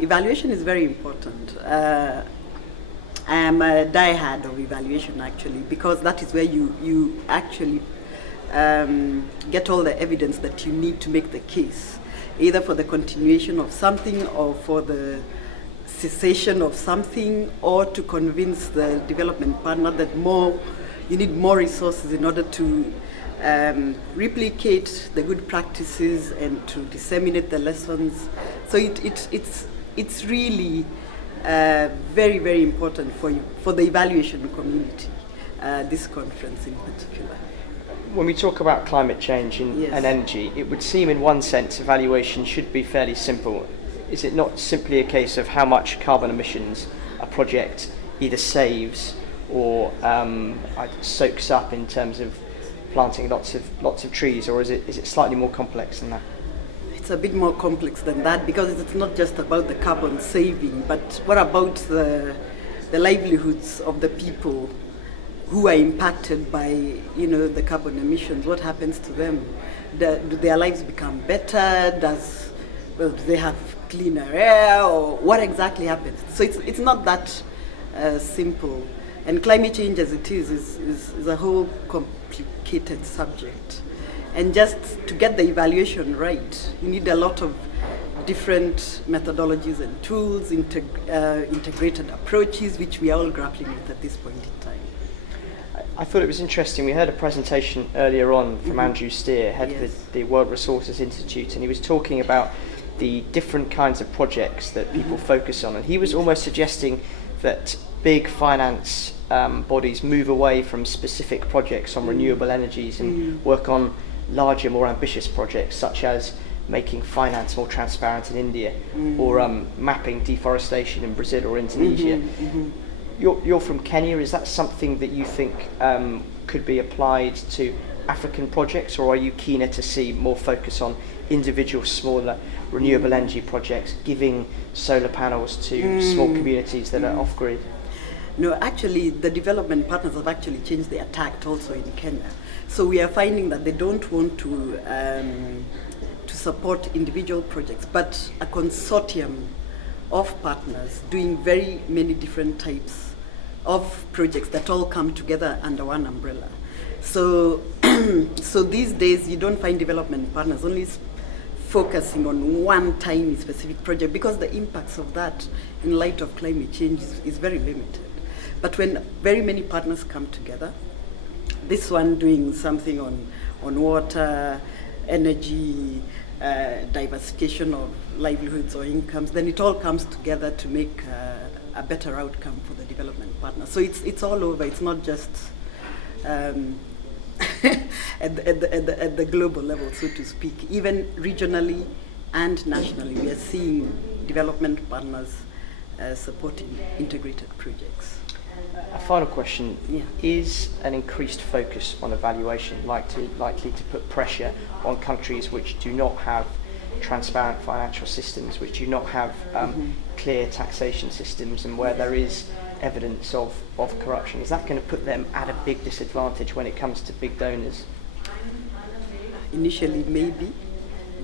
Evaluation is very important. I am a diehard of evaluation actually, because that is where you actually get all the evidence that you need to make the case, either for the continuation of something or for the cessation of something, or to convince the development partner that you need more resources in order to replicate the good practices and to disseminate the lessons. So it's really very, very important for the evaluation community, this conference in particular. When we talk about climate change and energy, it would seem in one sense evaluation should be fairly simple. Is it not simply a case of how much carbon emissions a project either saves or soaks up in terms of planting lots of trees, or is it slightly more complex than that? It's a bit more complex than that, because it's not just about the carbon saving, but what about the livelihoods of the people who are impacted by the carbon emissions? What happens to them? Do their lives become better? Do they have cleaner air, or what exactly happens? So it's not that simple. And climate change as it is a whole complicated subject. And just to get the evaluation right, you need a lot of different methodologies and tools, integrated approaches, which we are all grappling with at this point in time. I thought it was interesting. We heard a presentation earlier on from Andrew Steer, head of the World Resources Institute, and he was talking about the different kinds of projects that people focus on. And he was almost suggesting that big finance bodies move away from specific projects on renewable energies and work on larger, more ambitious projects, such as making finance more transparent in India, or mapping deforestation in Brazil or Indonesia. You're from Kenya. Is that something that you think could be applied to African projects, or are you keener to see more focus on individual smaller renewable energy projects, giving solar panels to small communities that are off-grid? No, actually, the development partners have actually changed their tact also in Kenya. So we are finding that they don't want to support individual projects, but a consortium of partners doing very many different types of projects that all come together under one umbrella. So, so these days you don't find development partners only focusing on one tiny specific project, because the impacts of that in light of climate change is very limited. But when very many partners come together, this one doing something on water, energy, diversification of livelihoods or incomes, then it all comes together to make a better outcome for the development partner. So it's all over. It's not just at the global level, so to speak. Even regionally and nationally, we are seeing development partners supporting integrated projects. A final question. Is an increased focus on evaluation likely to put pressure on countries which do not have transparent financial systems, which do not have clear taxation systems, and where there is evidence of corruption? Is that going to put them at a big disadvantage when it comes to big donors? Initially, maybe,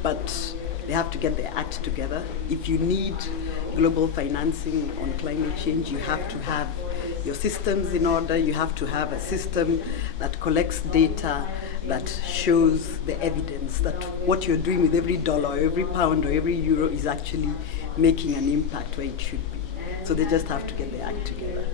but they have to get their act together. If you need global financing on climate change, you have to have your systems in order. You have to have a system that collects data, that shows the evidence that what you're doing with every dollar, or every pound, or every euro is actually making an impact where it should be. So they just have to get their act together.